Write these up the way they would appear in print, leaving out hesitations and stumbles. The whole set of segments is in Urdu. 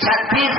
36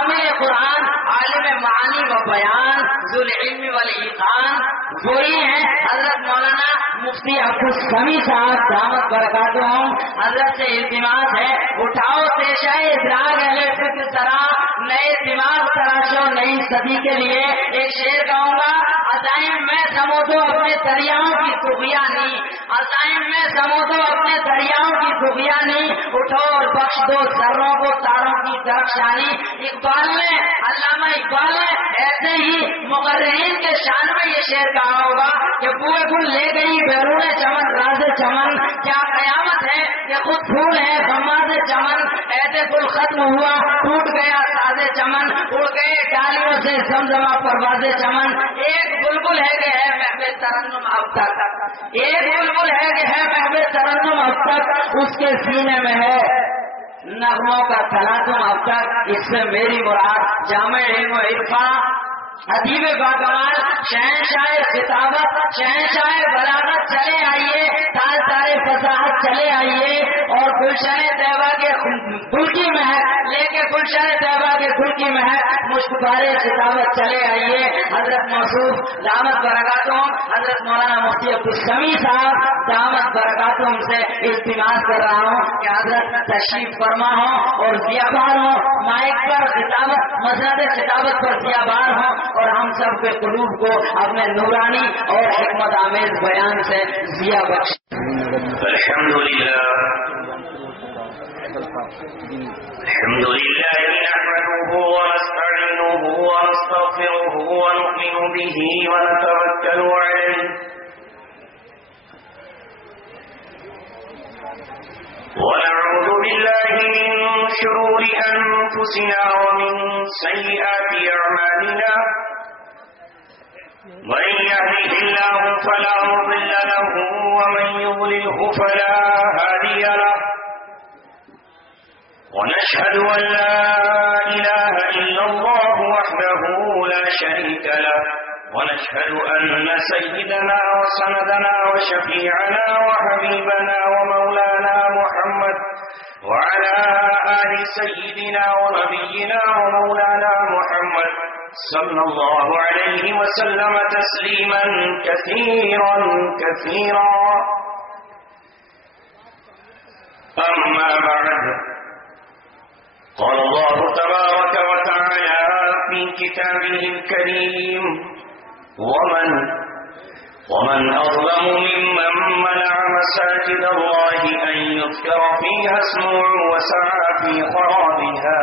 حامل قرآن، عالم معانی و بیان، ذو العلم والایقان، وہی ہیں حضرت مولانا مفتی عبدالسمیع صاحب دامت برکاتہم۔ حضرت سے التماس ہے اٹھاؤ پیشہ ادراک اہل فکر سرا، نئے دماغ تراشو نئی صدی کے لیے۔ ایک شعر گاؤں گا، عزائم میں سمودو اپنے دریاؤں کی طغیانی، عزائم میں سمودو اپنے دریاؤں کی طغیانی، اٹھو اور بخش دو ذروں کو تاروں کی درخشانی۔ اقبال نے، علامہ اقبال نے ایسے ہی مقررین کے شان میں یہ شعر کہا ہوگا کہ بوئے گل لے گئی بیرون چمن راز چمن، کیا قیامت ہے کہ خود پھول ہے غماز چمن، ایسے گل ختم ہوا ٹوٹ گیا ساز چمن، اڑ گئے ڈالیوں سے زمزمہ پرواز چمن۔ ایک بلبل ہے کہ ہے محو ترنم اب تک، ایک بلبل ہے کہ ہے محو ترنم اب تک، اس کے سینے میں ہے نغموں کا تلاطم اب تک۔ اس سے میری مراد جامع علم و عرفان، ادیب باکمال، شہنشاہ خطابت، شہنشاہ بلاغت چلے آئیے، تاج تارے فصاحت چلے آئیے، اور گلشن طیبہ کے گل کی مہک لے کے، گلشن طیبہ کے گل کی مہک مشکبارے خطابت چلے آئیے۔ حضرت موصوف دامت برکاتہم، حضرت مولانا مفتی عبدالسمیع صاحب دامت برکاتہم سے التماس کر رہا ہوں کہ حضرت تشریف فرما ہوں اور ضیابار ہوں، مائک پر خطابت، مسند خطابت پر ضیابار ہوں، اور ہم سب کے قلوب کو اپنے نورانی اور حکمت آمیز بیان سے ضیا بخش۔ الحمد لله نحمده ونستعينه ونستغفره ونؤمن به ونتوكل عليه ونعوذ بالله من شرور أنفسنا ومن سيئات أعمالنا، من يهده الله فلا مضل له ومن يضلله فلا هادي له، ونشهد أن لا إله إلا الله وحده لا شريك له، ونشهد أن سيدنا وسندنا وشفيعنا وحبيبنا ومولانا محمد وعلى آل سيدنا ونبينا ومولانا محمد صلى الله عليه وسلم تسليما كثيرا كثيرا. أما بعد، قال الله تبارك وتعالى في كتابه الكريم: ومن أظلم ممن منع مساجد الله أن يذكر فيها اسمه وسعى في خرابها.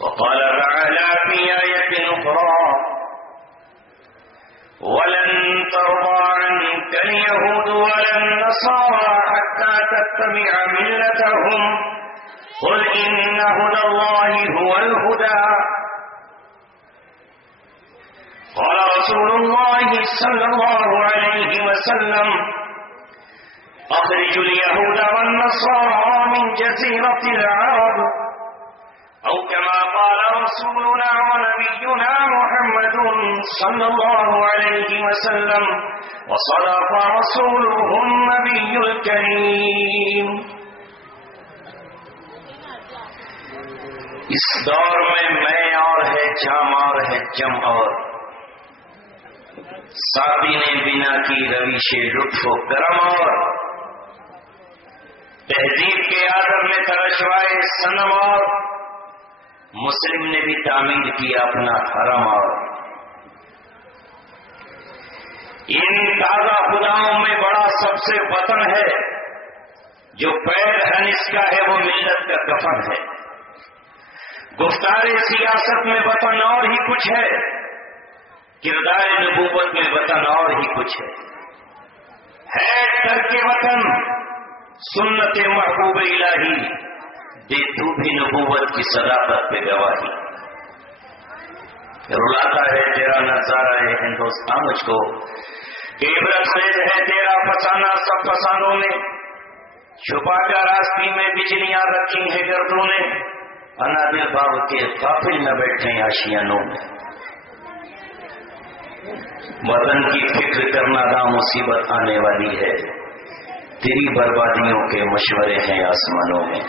وقال تعالى في آية أخرى: ولن ترضى عنك اليهود ولا النصارى حتى تتبع ملتهم قل إن هدى الله هو الهدى. قال رسول الله صلى الله عليه وسلم: أخرجوا اليهود والنصارى من جزيرة العرب، أو كما قال رسولنا ونبينا محمد صلى الله عليه وسلم، وصدق رسوله النبي الكريم. اس دور میں اور ہے جام اور ہے جم، اور سادی نے بنا کی رویش لطف و کرم، اور تہذیب کے آدم میں ترشوائے صنم، اور مسلم نے بھی تعمیر کیا اپنا حرم، اور ان تازہ خداؤں میں بڑا سب سے وطن ہے، جو پیر ہے اس کا ہے وہ ملت کا کفن ہے. گفتار سیاست میں وطن اور ہی کچھ ہے، کردار نبوت میں وطن اور ہی کچھ ہے ترک وطن سنت محبوب الہی، دے تو بھی نبوت کی صداقت پہ گواہی. رلاتا ہے تیرا نظارہ ہے ہندوستان مجھ کو، کہ عبرت خیز ہے تیرا فسانہ سب فسانوں میں، چھپا کر راستی میں بجلیاں رکھی ہیں گردوں نے، انادل باب کے غافل نہ بیٹھے آشیانوں میں. وطن کی فکر کرنا دا مصیبت آنے والی ہے، تیری بربادیوں کے مشورے ہیں آسمانوں میں.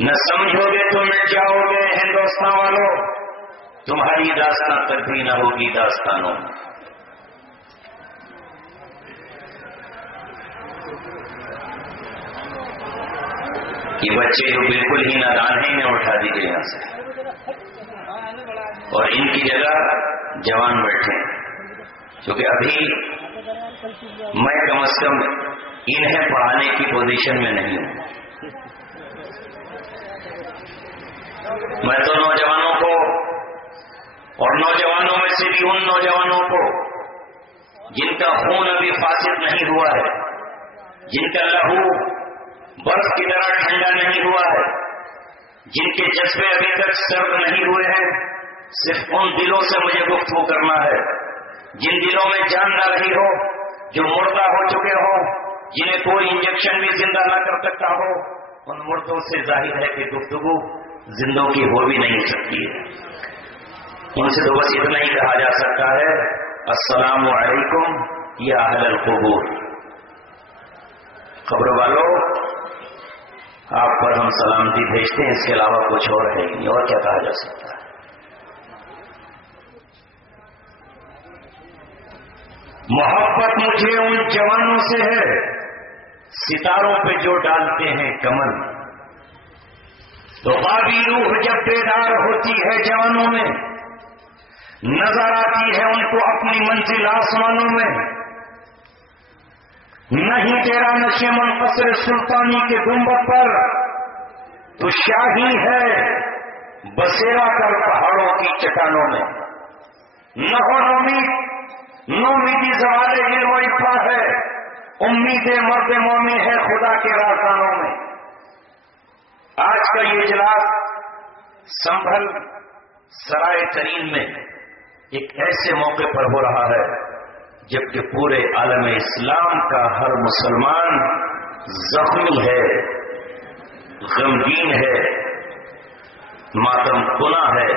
نہ سمجھو گے تو مٹ جاؤ گے ہندوستان والوں، تمہاری داستان تک بھی نہ ہوگی داستانوں۔ یہ بچے جو بالکل ہی نادان ہیں انہیں اٹھا دیجیے یہاں سے، اور ان کی جگہ جوان بیٹھے ہیں، کیونکہ ابھی میں کم از کم انہیں پڑھانے کی پوزیشن میں نہیں ہوں۔ میں تو نوجوانوں کو، اور نوجوانوں میں سے بھی ان نوجوانوں کو جن کا خون ابھی فاسد نہیں ہوا ہے، جن کا لہو برف کی طرح ٹھنڈا نہیں ہوا ہے، جن کے جذبے ابھی تک سرد نہیں ہوئے ہیں، صرف ان دلوں سے مجھے گفتگو کرنا ہے جن دلوں میں جان نہ رہی ہو، جو مردہ ہو چکے ہو، جنہیں کوئی انجیکشن بھی زندہ نہ کر سکتا ہو۔ ان مردوں سے ظاہر ہے کہ گفتگو زندوں کی ہو بھی نہیں سکتی ہے۔ ان سے تو بس اتنا ہی کہا جا سکتا ہے، السلام علیکم یا اہل القبور، قبر والوں آپ پر ہم سلامتی بھیجتے ہیں، اس کے علاوہ کچھ اور ہے نہیں، اور کیا کہا جا سکتا ہے۔ محبت مجھے ان جوانوں سے ہے ستاروں پہ جو ڈالتے ہیں کمل، تو بابی روح جب بیدار ہوتی ہے جوانوں میں، نظر آتی ہے ان کو اپنی منزل آسمانوں میں۔ نہیں تیرا نشے منقصر سلطانی کے گنبد پر، تو شاہی ہے بسیرا کر پہاڑوں کی چٹانوں میں۔ نہ ہو نومیدی زوال علم و عفا ہے، امید مرد مومن ہے خدا کے رازدانوں میں۔ آج کا یہ اجلاس سنبھل سرائے ترین میں ایک ایسے موقع پر ہو رہا ہے جبکہ پورے عالم اسلام کا ہر مسلمان زخمی ہے، غمگین ہے، ماتم کنا ہے،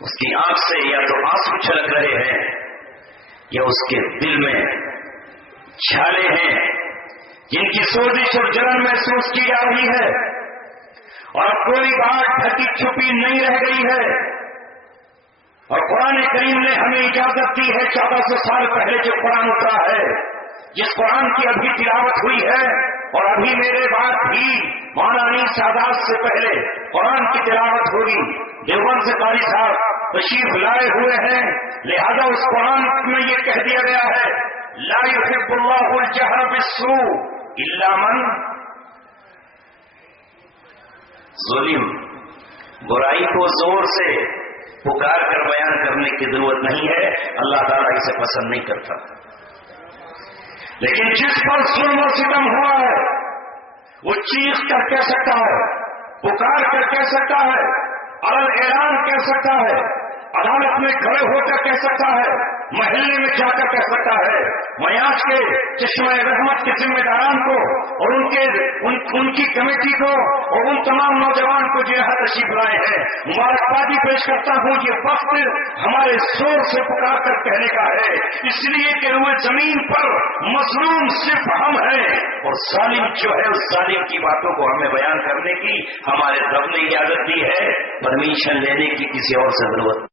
اس کی آنکھ سے یا تو آنسو چھلک رہے ہیں یا اس کے دل میں چھالے ہیں جن کی سوزش اور جلن محسوس کی جا رہی ہے، اور کوئی بات ڈھکی چھپی نہیں رہ گئی ہے۔ اور قرآن کریم نے ہمیں اجازت دی ہے 1400 سال پہلے جو قرآن اترا ہے، جس قرآن کی ابھی تلاوت ہوئی ہے، اور ابھی میرے بعد بھی مولانا سادات سے پہلے قرآن کی تلاوت ہوگی، دیوبند سے قاری صاحب تشریف لائے ہوئے ہیں، لہذا اس قرآن میں یہ کہہ دیا گیا ہے لا يحب اللہ الجہر بالسوء الا من ظلم۔ برائی کو زور سے پکار کر بیان کرنے کی ضرورت نہیں ہے، اللہ تعالیٰ اسے پسند نہیں کرتا۔ لیکن جس پر ظلم و ستم ہوا ہے وہ چیخ کر کہہ سکتا ہے، پکار کر کہہ سکتا ہے، اعلان کہہ سکتا ہے، عدالت میں کھڑے ہو کر کہہ سکتا ہے، محلے میں جا کر کہہ سکتا ہے۔ میں آج کے چشمہ رحمت کے ذمہ داران کو اور ان کی کمیٹی کو اور ان تمام نوجوان کو جو یہاں تشریف لائے ہیں مبارکبادی پیش کرتا ہوں۔ یہ وقت ہمارے زور سے پکار کر کہنے کا ہے، اس لیے کہ روئے زمین پر مظلوم صرف ہم ہیں، اور ظالم جو ہے اس ظالم کی باتوں کو ہمیں بیان کرنے کی ہمارے رب نے اجازت دی ہے، پرمیشن لینے کی کسی اور سے ضرورت